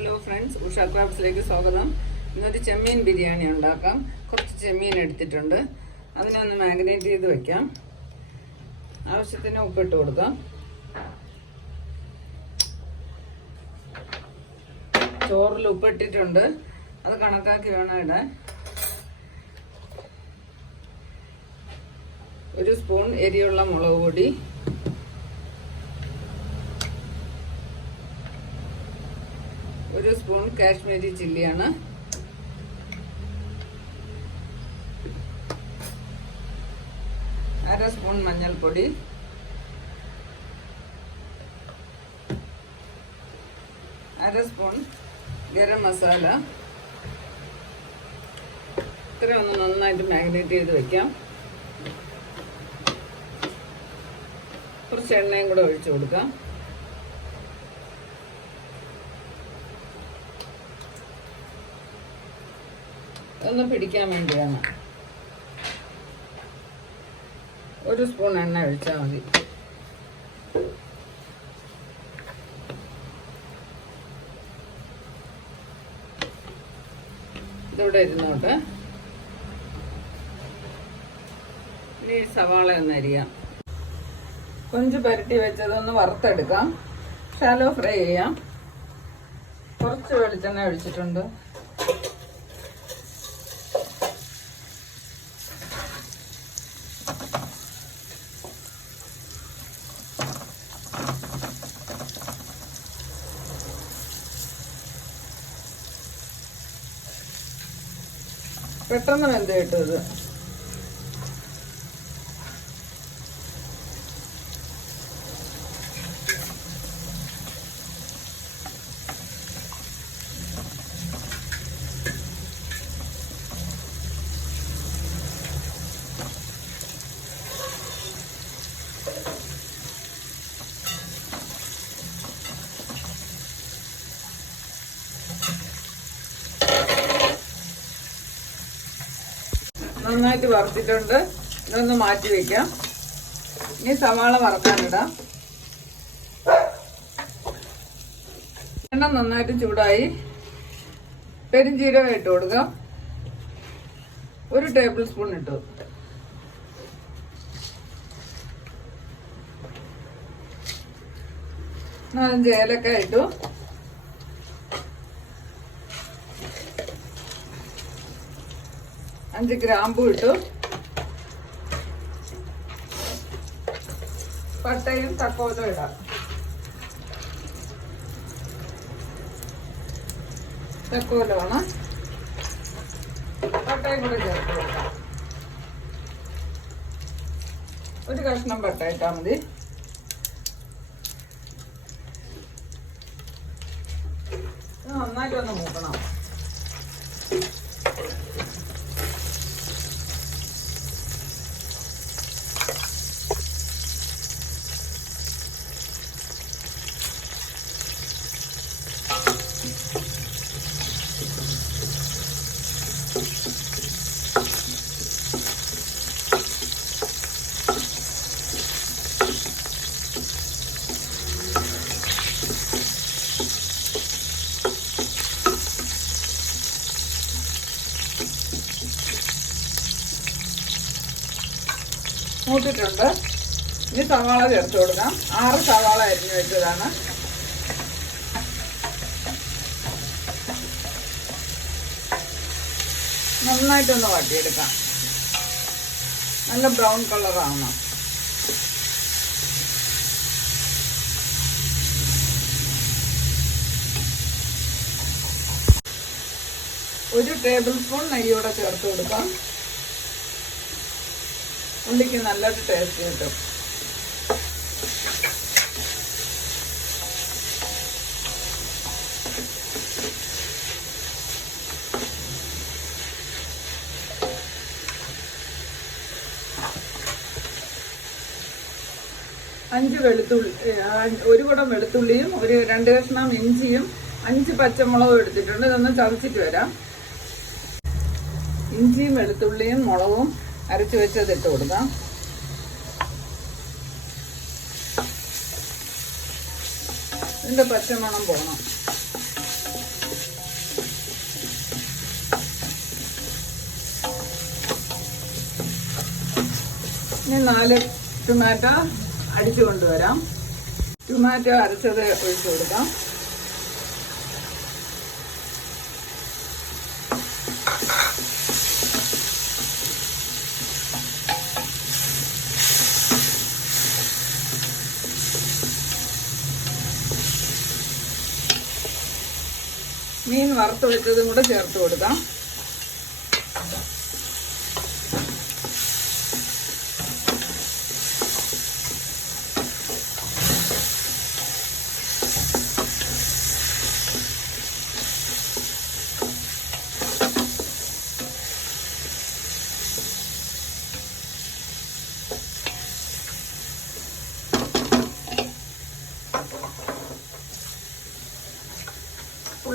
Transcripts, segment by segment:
Hello friends Usha ക്രാബ്സിലേക്ക് സ്വാഗതം. ഇന്നൊരു ചെമ്മീൻ ബിരിയാണി ഉണ്ടാക്കാം. കുറച്ച് ചെമ്മീൻ എടുത്തിട്ടുണ്ട്. അതിനൊന്ന് മാഗ്നേറ്റ് ചെയ്ത് വെക്കാം. ആവശ്യത്തിന് ഉപ്പിട്ട് കൊടുക്കാം. ചോറിൽ ഉപ്പിട്ടിട്ടുണ്ട്. അത് കണക്കാക്കി വേണം ഇടാൻ. ഒരു സ്പൂൺ എരിയുള്ള മുളക് പൊടി. ഒരു സ്പൂൺ കാശ്മീരി ചില്ലിയാണ്. അര സ്പൂൺ മഞ്ഞൾപ്പൊടി. അര സ്പൂൺ ഗരം മസാല. ഇത്ര ഒന്ന് നന്നായിട്ട് മാഗ്നേറ്റ് ചെയ്ത് വെക്കാം. കുറച്ച് എണ്ണയും കൂടെ ഒഴിച്ചു കൊടുക്കാം. ഒന്ന് പിടിക്കാൻ വേണ്ടിയാണ്. ഒരു സ്പൂൺ എണ്ണ ഒഴിച്ചാൽ മതി. ഇതിവിടെ ഇരുന്നോട്ട്. ഇനി സവാള ഒന്ന് അരിയാം. കൊഞ്ച് പരട്ടി വെച്ചതൊന്ന് വറുത്തെടുക്കാം. ഷാലോ ഫ്രൈ ചെയ്യാം. കുറച്ച് വെളിച്ചെണ്ണ ഒഴിച്ചിട്ടുണ്ട്. പെട്ടെന്ന് വെന്ത് കിട്ടും നന്നായിട്ട് വറുത്തിട്ടുണ്ട്. ഇതൊന്ന് മാറ്റി വെക്കാം. ഇനി സവാള വറക്കാനിടാം. എണ്ണ നന്നായിട്ട് ചൂടായി. പെരിഞ്ചീരകം ഇട്ട് കൊടുക്കാം. ഒരു ടേബിൾ സ്പൂൺ ഇട്ടു. നാലഞ്ച് ഏലക്ക ഇട്ടു. അഞ്ച് ഗ്രാമ്പു ഇട്ടു. പട്ടയും തക്കോലും ഇടാം. തക്കോലമാണ് പട്ടയും കൂടെ ചേർത്ത് ഒരു കഷ്ണം പട്ട ഇട്ടാൽ മതി. നന്നായിട്ടൊന്ന് മൂക്കണം. മൂത്തിട്ടുണ്ട് ഇനി സവാള ചേർത്ത് കൊടുക്കാം. ആറ് സവാള അരിഞ്ഞു വെച്ചതാണ്. നന്നായിട്ടൊന്ന് വാട്ടിയെടുക്കാം നല്ല ബ്രൗൺ കളറാവണം ഒരു ടേബിൾ സ്പൂൺ നെയ്യോടെ ചേർത്ത് കൊടുക്കാം. ഉള്ളിക്ക് നല്ലൊരു ടേസ്റ്റ് കിട്ടും. അഞ്ച് വെളുത്തുള്ളി ഒരു കുടം വെളുത്തുള്ളിയും ഒരു രണ്ട് കഷ്ണം ഇഞ്ചിയും അഞ്ച് പച്ചമുളകും എടുത്തിട്ടുണ്ട്. ഇതൊന്ന് ചതച്ചിട്ട് വരാം. ഇഞ്ചിയും വെളുത്തുള്ളിയും മുളകും അരച്ച് വെച്ചത് ഇട്ട് കൊടുക്കാം. ഇതിന്റെ പച്ചമണം പോകണം ഇനി നാല് ടൊമാറ്റോ അടിച്ചു കൊണ്ടുവരാം. ടൊമാറ്റോ അരച്ചത് ഒഴിച്ചു കൊടുക്കാം. മീൻ വറുത്തെടുത്തതും കൂടെ ചേർത്ത് കൊടുക്കാം.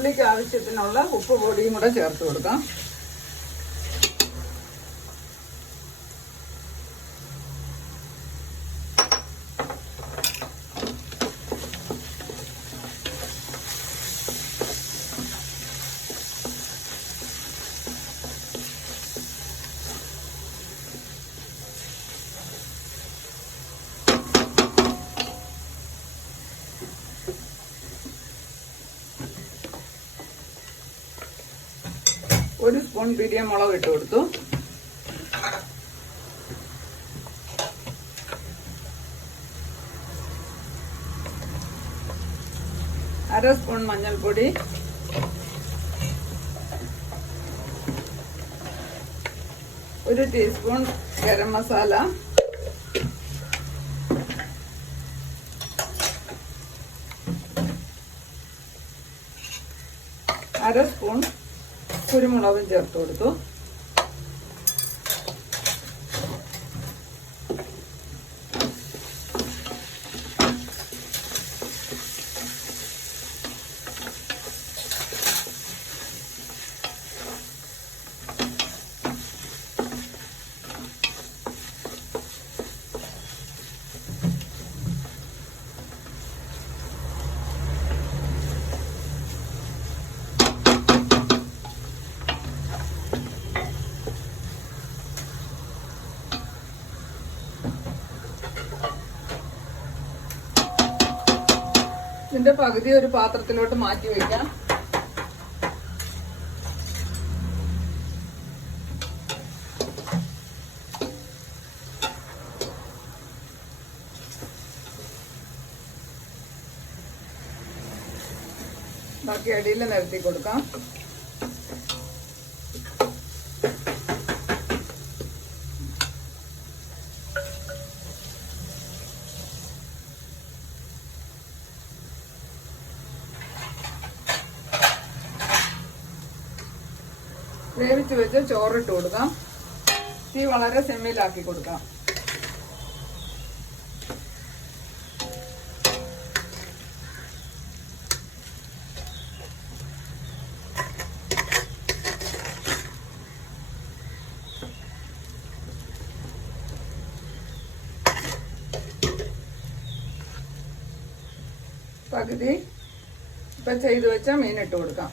ഉള്ളിക്ക് ആവശ്യത്തിനുള്ള ഉപ്പ് പൊടിയും കൂടെ ചേർത്ത് കൊടുക്കാം ഒരു സ്പൂൺ ബിരിയാണി മുളക് ഇട്ട് കൊടുത്തു. അര സ്പൂൺ മഞ്ഞൾപ്പൊടി. ഒരു ടീസ്പൂൺ ഗരം മസാല. അര സ്പൂൺ കുരുമുളകും ചേർത്ത് കൊടുത്തു. ഇതിന്റെ പകുതി ഒരു പാത്രത്തിലോട്ട് മാറ്റി വെക്കാം. ബാക്കി അടിയിൽ നിരത്തി കൊടുക്കാം. വേവിച്ച് വെച്ച് ചോറിട്ട് കൊടുക്കാം. തീ വളരെ സെമ്മിലാക്കി കൊടുക്കാം. പകുതി ഇപ്പം ചെയ്തു വെച്ച മീനിട്ട് കൊടുക്കാം.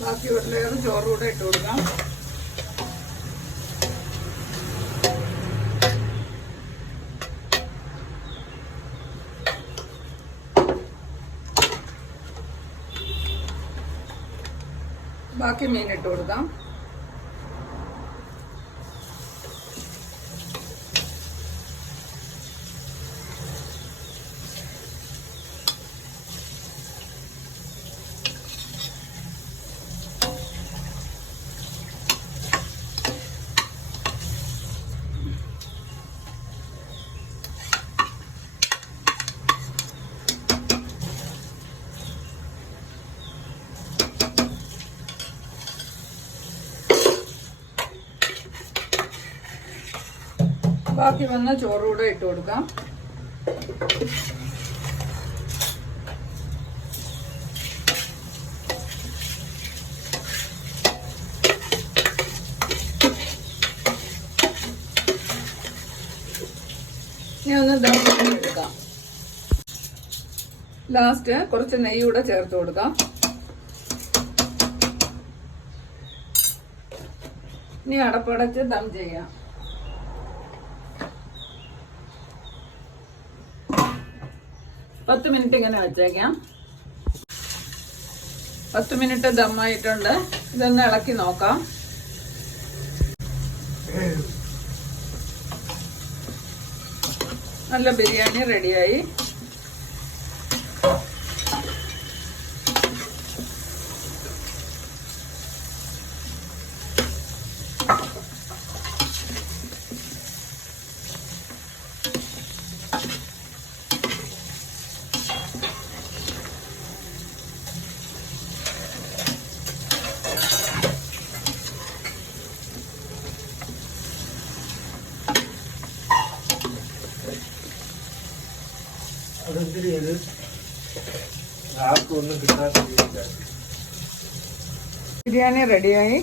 ബാക്കി ഒരു ലെയർ ചോറ് ഇട്ട് കൊടുക്കാം. ബാക്കി മീൻ ഇട്ട് കൊടുക്കാം. ബാക്കി വന്ന ചോറ് കൂടെ ഇട്ട് കൊടുക്കാം. ഇനി ഒന്ന് ലാസ്റ്റ് കുറച്ച് നെയ്യ് കൂടെ ചേർത്ത് കൊടുക്കാം. ഇനി അടപ്പടച്ച് ദം ചെയ്യാം. പത്ത് മിനിറ്റ് ഇങ്ങനെ വെച്ചേക്കാം. പത്ത് മിനിറ്റ് ദമ്മായിട്ടുണ്ട്. ഇതൊന്ന് ഇളക്കി നോക്കാം. നല്ല ബിരിയാണി റെഡിയായി. അതെന്തിനാ ഇത് ആർക്കും ഒന്നും കിട്ടാത്ത ബിരിയാണി റെഡിയായി